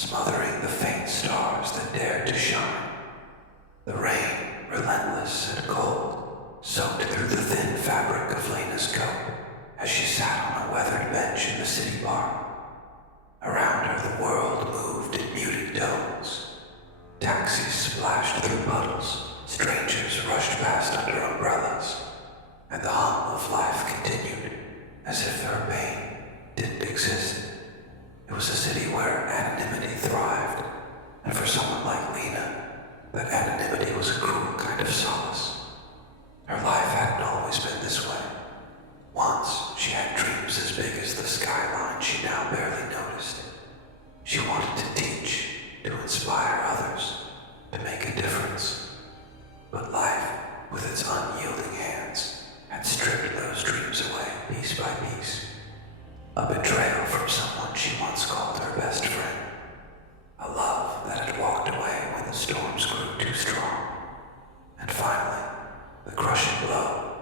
smothering the faint stars that dared to shine. The rain, relentless and cold, soaked through the thin fabric of Lena's coat as she sat on a weathered bench in the city park. Around her the world moved in muted tones. Taxis splashed through puddles, strangers rushed past under umbrellas, and the hum of life continued as if her pain didn't exist. It was a city where anonymity thrived, and for someone like Lena, that anonymity was a cruel kind of solace. Her life hadn't always been this way. Once, she had dreams as big as the skyline she now barely noticed. She wanted to teach, to inspire others, to make a difference. But life, with its unyielding hands, had stripped those dreams away piece by piece. A betrayal from someone she once called her best friend. A love that had walked away when the storms grew too strong. And finally, the crushing blow.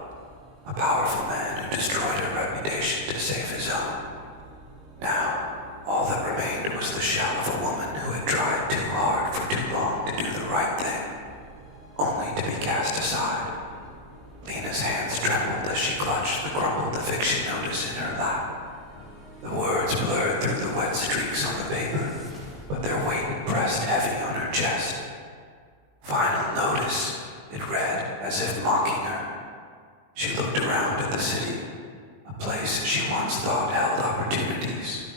A powerful man who destroyed her reputation to save his own. Now, all that remained was the shell of a woman who had tried too hard for too long to do the right thing, only to be cast aside. Lena's hands trembled as she clutched the crumpled eviction notice in her lap. The words blurred through the wet streaks on the paper, but their weight pressed heavy on her chest. Final notice, it read as if mocking her. She looked around at the city, a place she once thought held opportunities.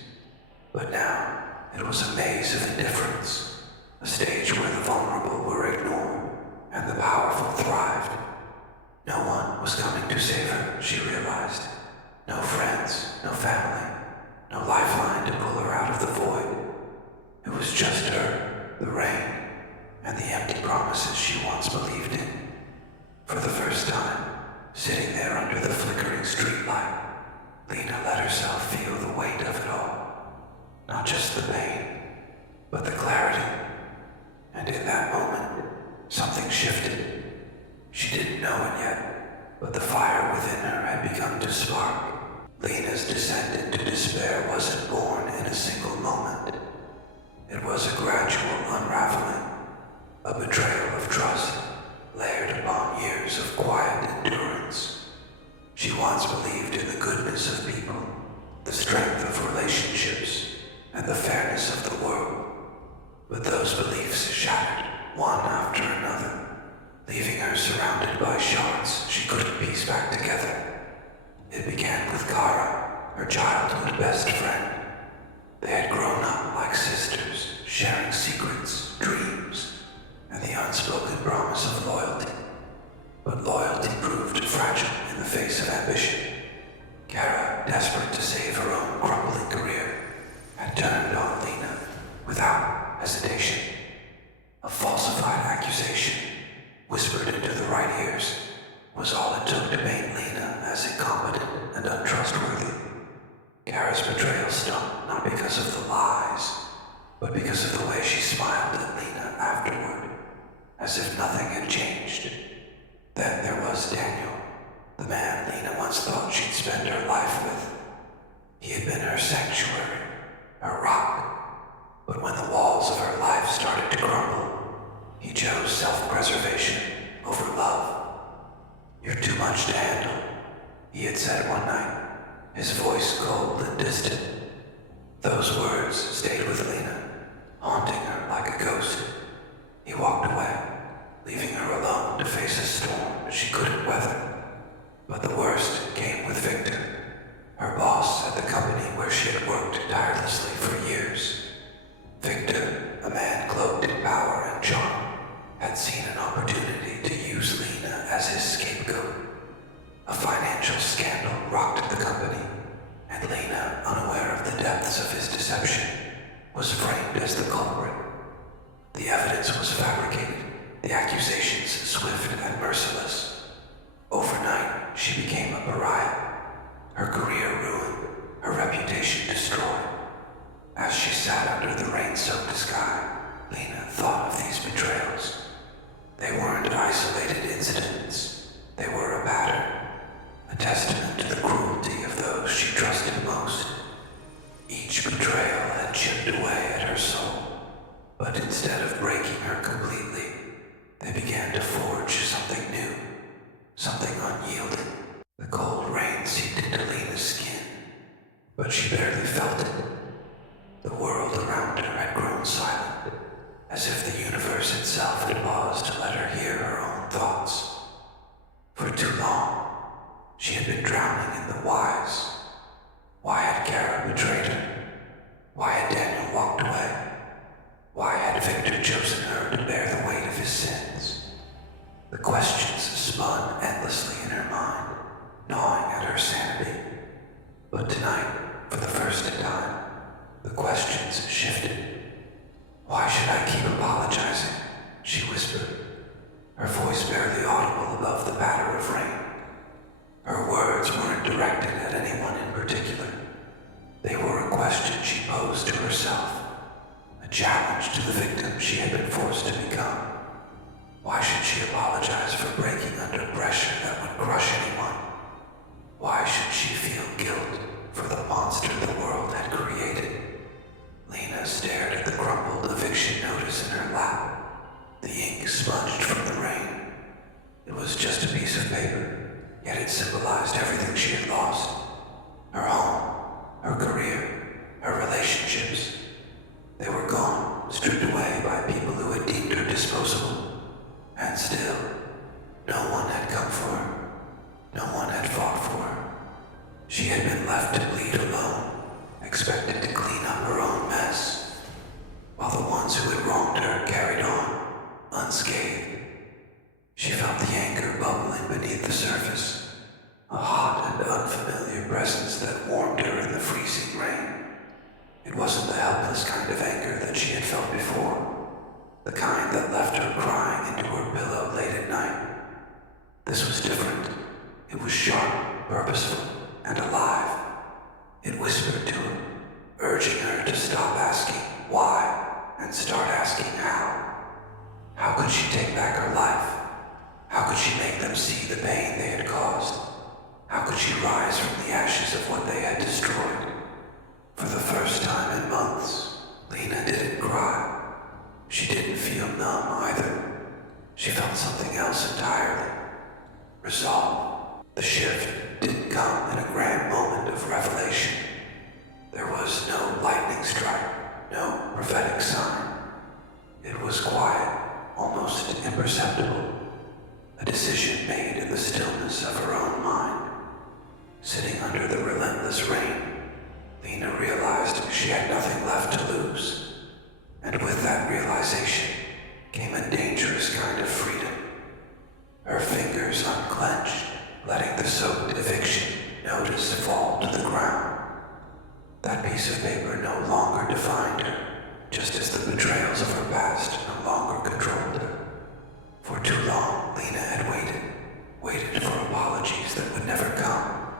But now, it was a maze of indifference, a stage where the vulnerable were ignored and the powerful thrived. No one was coming to save her, she realized. No friends, no family, no lifeline to pull her out of the void. It was just her, the rain, and the empty promises she once believed in. For the first time, sitting there under the flickering streetlight, Lena let herself feel the weight of it all. Not just the pain, but the clarity. And in that moment, something shifted. She didn't know it yet, but the fire within her had begun to spark. Lena's descent into despair wasn't born in a single moment. It was a gradual unraveling, a betrayal of trust, layered upon years of quiet endurance. She once believed in the goodness of people, the strength of relationships, and the fairness of the world. But those beliefs shattered, one after another, leaving her surrounded by shards she couldn't piece back together. It began with Kara, her childhood best friend. They had grown up like sisters, sharing secrets, dreams, and the unspoken promise of loyalty. But loyalty proved fragile in the face of ambition. Kara, desperate to save her own crumbling career, had turned on Lena without hesitation. A falsified accusation, whispered into the right ears, was all it took to paint Lena as incompetent and untrustworthy. Kara's betrayal stung not because of the lies, but because of the way she smiled at Lena afterward, as if nothing had changed. Then there was Daniel, the man Lena once thought she'd spend her life with. He had been her sanctuary, her rock, but when the walls of her life started to crumble, he chose self-preservation over love. "You're too much to handle," he had said one night, his voice cold and distant. Those words stayed with Lena, haunting her like a ghost. He walked away, leaving her alone to face a storm she couldn't weather. But the worst came with Victor, her boss at the company where she had worked tirelessly for years. Victor, a man cloaked in power and charm, had seen an opportunity to use Lena as his scapegoat. A financial scandal rocked the company, and Lena, unaware of the depths of his deception, was framed as the culprit. The evidence was fabricated, the accusations swift and merciless. Overnight, she became a pariah, her career ruined, her reputation destroyed. As she sat under the rain-soaked sky, Lena thought of these betrayals. They weren't isolated incidents. They were a pattern, a testament to the cruelty of those she trusted most. Each betrayal had chipped away at her soul, seeped into Lena's skin, but she barely felt it. The world around her had grown silent, as if the universe itself had paused to let her hear her own thoughts. For too long, she had been drowning in the whys. Why had Kara betrayed her? Why had Daniel walked away? Why had Victor chosen her to bear the weight of his sins? The questions spun endlessly in her mind, gnawing at her sanity. But tonight, for the first time, the questions shifted. "Why should I keep apologizing?" she whispered, her voice barely audible above the patter of rain. Her words weren't directed at anyone in particular. They were a question she posed to herself, a challenge to the victim she had been forced to become. Why should she apologize for breaking under pressure that would crush anyone? Why should she feel guilt for the monster the world had created? Lena stared at the crumpled eviction notice in her lap, the ink sponged from the rain. It was just a piece of paper, yet it symbolized everything she had lost. Her home, her career, her relationships. They were gone, stripped away by people who had deemed her disposable. And still, no one had come for her. No one had fought for her. She had been left to bleed alone, expected to clean up her own mess, while the ones who had wronged her carried on, unscathed. She felt the anger bubbling beneath the surface, a hot and unfamiliar presence that warmed her in the freezing rain. It wasn't the helpless kind of anger that she had felt before, the kind that left her crying into her pillow late at night. This was different. It was sharp, purposeful, and alive. It whispered to her, urging her to stop asking why and start asking how. How could she take back her life? How could she make them see the pain they had caused? How could she rise from the ashes of what they had destroyed? For the first time in months, Lena didn't cry. She didn't feel numb either. She felt something else entirely. Resolve. The shift didn't come in a grand moment of revelation. There was no lightning strike, no prophetic sign. It was quiet, almost imperceptible. A decision made in the stillness of her own mind. Sitting under the relentless rain, Lena realized she had nothing left to lose. And with that realization came a dangerous kind of freedom. Her fingers unclenched, letting the soaked eviction notice fall to the ground. That piece of paper no longer defined her, just as the betrayals of her past no longer controlled her. For too long, Lena had waited for apologies that would never come,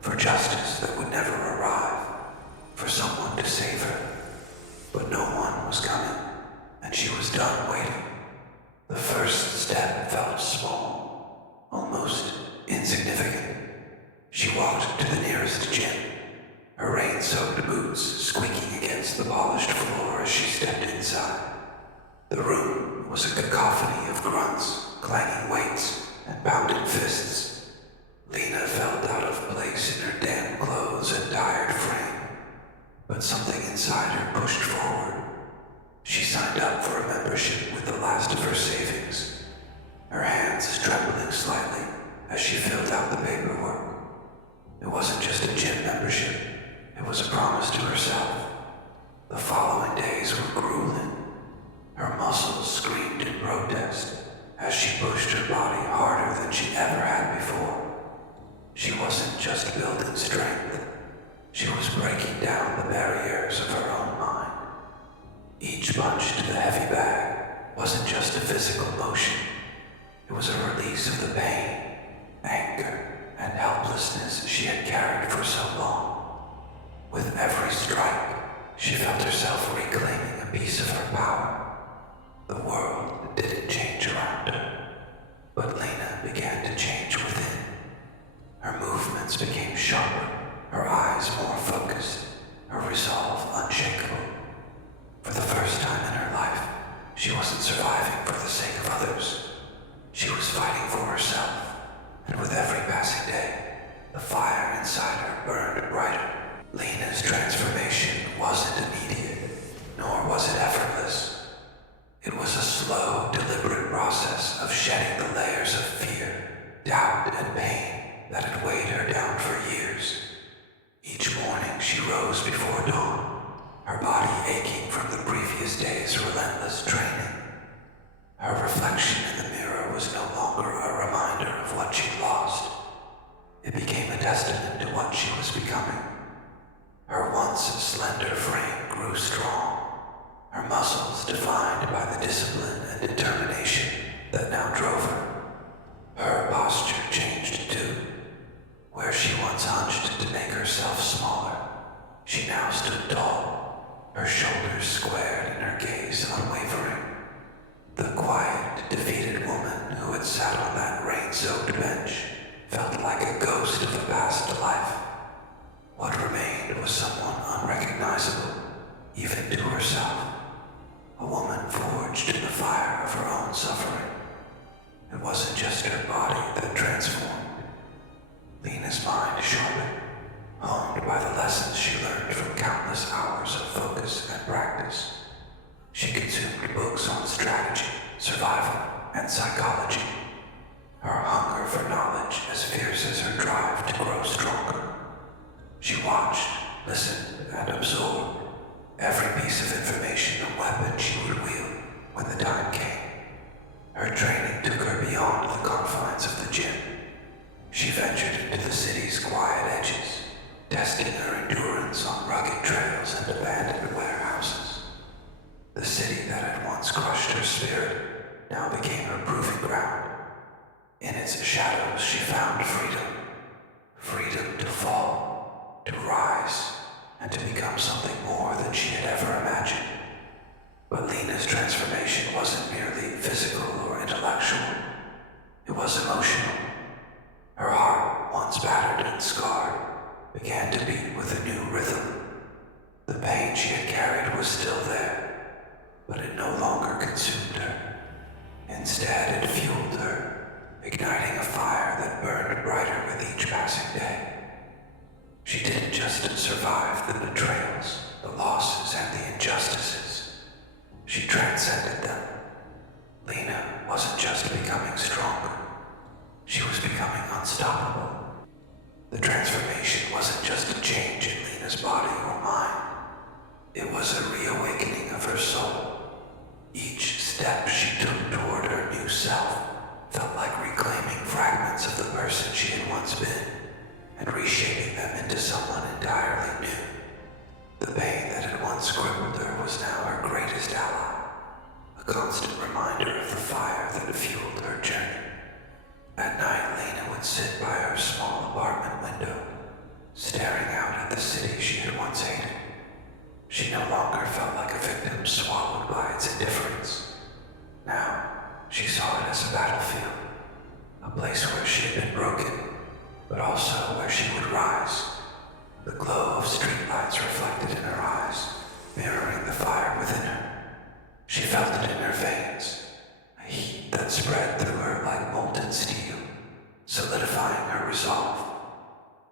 for justice that would never arrive, for someone to save her. But no one was coming, and she was done waiting. The first step felt small, almost insignificant. She walked to the nearest gym, her rain-soaked boots squeaking against the polished floor as she stepped inside. The room was a cacophony of grunts, clanging weights, and pounded fists. Lena felt out of place in her damp clothes and tired frame, but something inside her pushed forward. She signed up for a membership with the last of her savings, her hands trembling slightly as she filled out the paperwork. It wasn't just a gym membership, it was a promise to herself. The following days were grueling. Her muscles screamed in protest as she pushed her body harder than she ever had before. She wasn't just building strength, she was breaking down the barriers of her own mind. Each punch to the heavy bag wasn't just a physical motion, it was a release of the pain, anger, and helplessness she had carried for so long. With every strike, she felt herself reclaiming a piece of her power. The world didn't change around her, but Lena began to change within. Her movements became sharper, her eyes more focused, her resolve unshakable. For the first time in her life, she wasn't surviving for the sake of others. She was fighting for herself, and with every passing day, the fire inside her burned brighter. Lena's transformation wasn't immediate, nor was it effortless. It was a slow, deliberate process of shedding the layers of fear, doubt, and pain that had weighed her down for years. Each morning she rose before dawn, her body aching from the previous day's relentless training. Her reflection in the mirror was no longer a reminder of what she'd lost. It became a testament to what she was becoming. Her once slender frame grew strong, her muscles defined by the discipline and determination that now drove her. Her posture changed too. Where she once hunched to make herself smaller, she now stood tall, her shoulders squared and her gaze unwavering. The quiet, defeated woman who had sat on that rain-soaked bench felt like a ghost of a past life. What remained was someone unrecognizable, even to herself. A woman forged in the fire of her own suffering. It wasn't just her body that transformed. Lena's mind sharpened, honed by the lessons she learned from countless hours of focus and practice. She consumed books on strategy, survival, and psychology. Her hunger for knowledge as fierce as her drive to grow stronger. She watched, listened, and absorbed every piece of information and weapon she would wield when the time came. Her training took her beyond the confines of the gym. She ventured into the city's quiet edges, testing her endurance on rugged trails and abandoned warehouses. The city that had once crushed her spirit now became her proving ground. In its shadows she found freedom. Freedom to fall, to rise, and to become something more than she had ever imagined. But Lena's transformation wasn't merely physical or intellectual. It was emotional. Her heart, once battered and scarred, began to beat with a new rhythm. The pain she had carried was still there, but it no longer consumed her. Instead, it fueled her, igniting a fire that burned brighter with each passing day. She didn't just survive the betrayals, the losses, and the injustices. She transcended them. Lena wasn't just becoming stronger. She was becoming unstoppable. The transformation wasn't just a change in Lena's body or mind. It was a reawakening of her soul. Each step she took toward her new self felt like reclaiming fragments of the person she had once been and reshaping them into someone entirely new. The pain that had once crippled her was now her greatest ally, a constant reminder of the fire that fueled her journey. At night, Lena would sit by her small apartment window, staring out at the city she had once hated. She no longer felt like a victim swallowed by its indifference. Now, she saw it as a battlefield, a place where she had been broken, but also where she would rise. The glow of streetlights reflected in her eyes, mirroring the fire within her. She felt it in her veins, a heat that spread through her like molten steel, solidifying her resolve.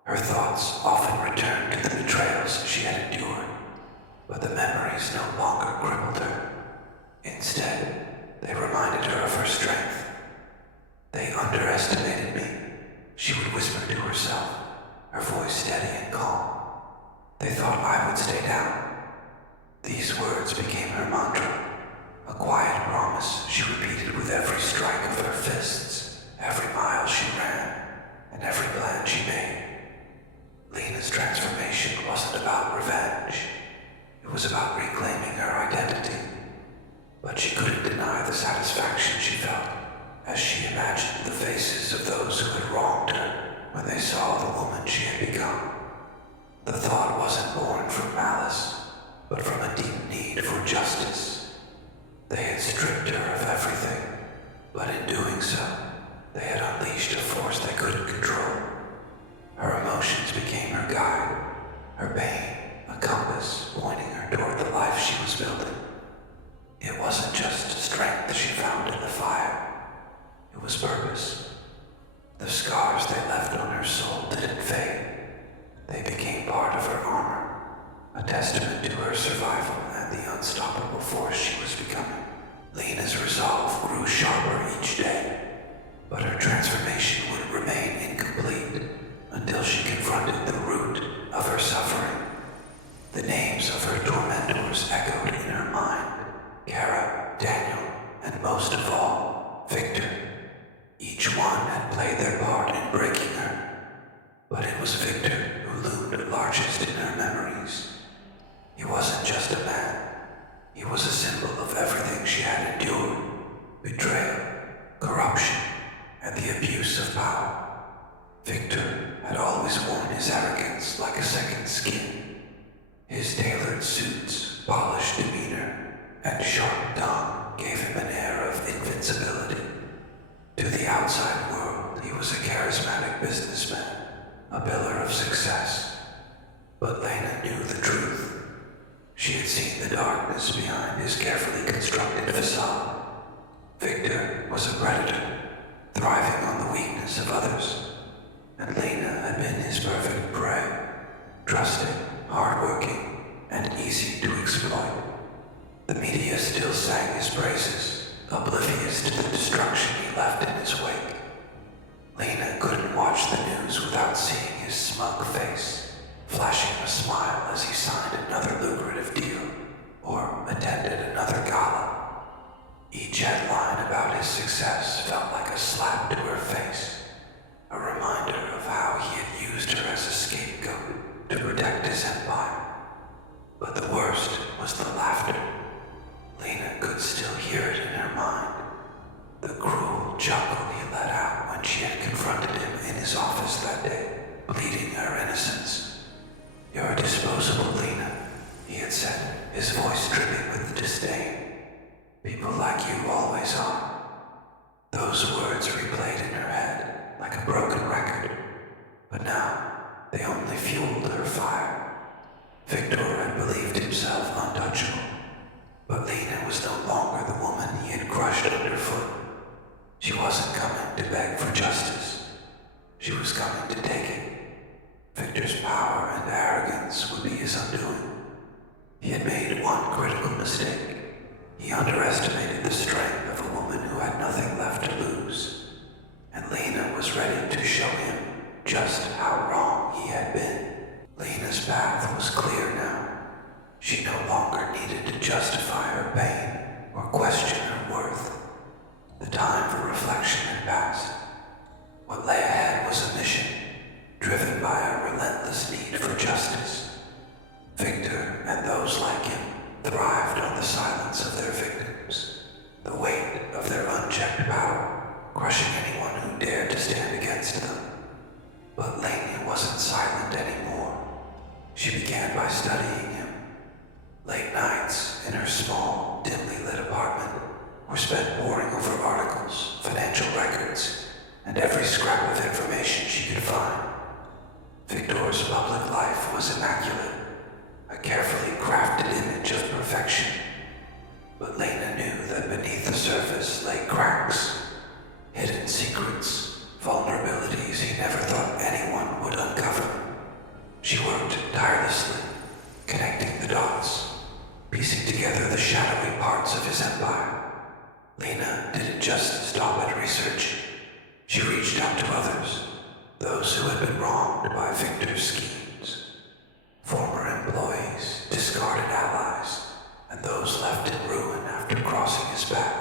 Her thoughts often returned to the betrayals she had endured, but the memories no longer crippled her. Instead, they reminded her of her strength. They underestimated me, she would whisper to herself, her voice steady and calm. They thought I would stay down. These words became her mantra, a quiet promise she repeated with every strike of her fists, every mile she ran, and every plan she made. Lena's transformation wasn't about revenge. It was about reclaiming her identity. But she couldn't deny the satisfaction she felt as she imagined the faces of those who had wronged her when they saw the woman she had become. The thought wasn't born from malice, but from a deep need for justice. They had stripped her of everything, but in doing so, they had unleashed a force they couldn't control. Her emotions became her guide, her pain a compass pointing her toward the life she was building. It wasn't just strength she found in the fire, it was purpose. The scars they left on her soul didn't fade, They became part of her armor, a testament to her survival and the unstoppable force she was becoming. Lena's resolve grew sharper each day, but her transformation would remain incomplete until she confronted the root of her suffering. The names of her tormentors echoed in her mind: Kara, Daniel, and most of all, Victor. Each one had played their part in breaking her, but it was Victor who loomed largest in her memories. He wasn't just a man. He was a symbol of everything she had endured: betrayal, corruption, and the abuse of power. Victor had always worn his arrogance like a second skin. His tailored suits, polished demeanor, and sharp tongue gave him an air of invincibility. To the outside world, he was a charismatic businessman, a pillar of success. But Lena knew the truth. She had seen the darkness behind his carefully constructed facade. Victor was a predator, thriving on the weakness of others, and Lena had been his perfect prey, trusting, hardworking, and easy to exploit. The media still sang his praises, oblivious to the destruction he left in his wake. Lena couldn't watch the news without seeing his smug face, flashing a smile as he signed another lucrative deal or attended another gala. Each headline about his success felt like a slap to her face, a reminder of how he had used her as a scapegoat to protect his empire. But the worst was the laughter. Lena could still hear it in her mind, the cruel chuckle he let out when she had confronted him in his office that day, pleading her innocence. "You're disposable, Lena," he had said, his voice dripping with disdain. "People like you always are." Those words replayed in her head like a broken record, but now they only fueled her fire. Victor had believed himself untouchable, but Lena was no longer the woman he had crushed underfoot. She wasn't coming to beg for justice. She was coming to take it. Victor's power and arrogance would be his undoing. He had made one critical mistake. He underestimated the strength of a woman who had nothing left to lose, and Lena was ready to show him just how wrong he had been. Lena's path was clear now. She no longer needed to justify her pain or question her worth. The time for reflection had passed. What lay ahead was a mission, driven by a relentless need for justice. Victor and those like him thrived on the silence of their victims, the weight of their unchecked power, crushing anyone who dared to stand against them. But Lena wasn't silent anymore. She began by studying him. Late nights in her small, dimly lit apartment were spent poring over articles, financial records, and every scrap of information she could find. Victor's public life was immaculate, a carefully crafted image of perfection. But Lena knew that beneath the surface lay cracks, hidden secrets, vulnerabilities he never thought anyone would uncover. She worked tirelessly, connecting the dots, piecing together the shadowy parts of his empire. Lena didn't just stop at research. She reached out to others, those who had been wronged by Victor's schemes. Former employees, discarded allies, and those left in ruin after crossing his path.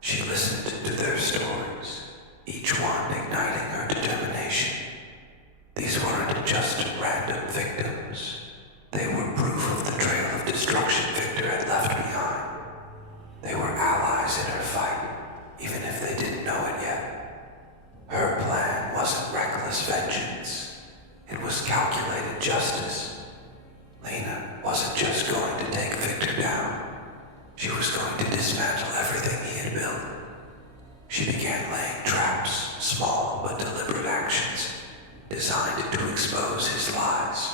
She listened to their stories, each one igniting her determination. These weren't just random victims. They were proof of the trail of destruction Victor had left behind. They were allies in her fight, even if they didn't know it yet. Her plan wasn't reckless vengeance. It was calculated justice. Lena wasn't just going to take Victor down. She was going to dismantle everything he had built. She began laying traps, small but deliberate actions, designed to expose his lies.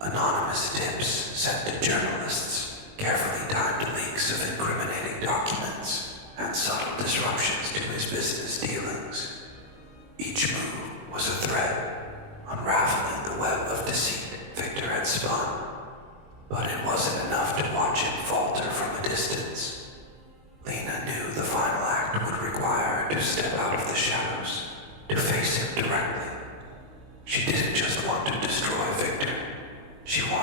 Anonymous tips sent to journalists, carefully timed leaks of incriminating documents, and subtle disruptions to his business dealings. Each move was a threat, unraveling the web spun, but it wasn't enough to watch him falter from a distance. Lena knew the final act would require her to step out of the shadows, to face him directly. She didn't just want to destroy Victor. She wanted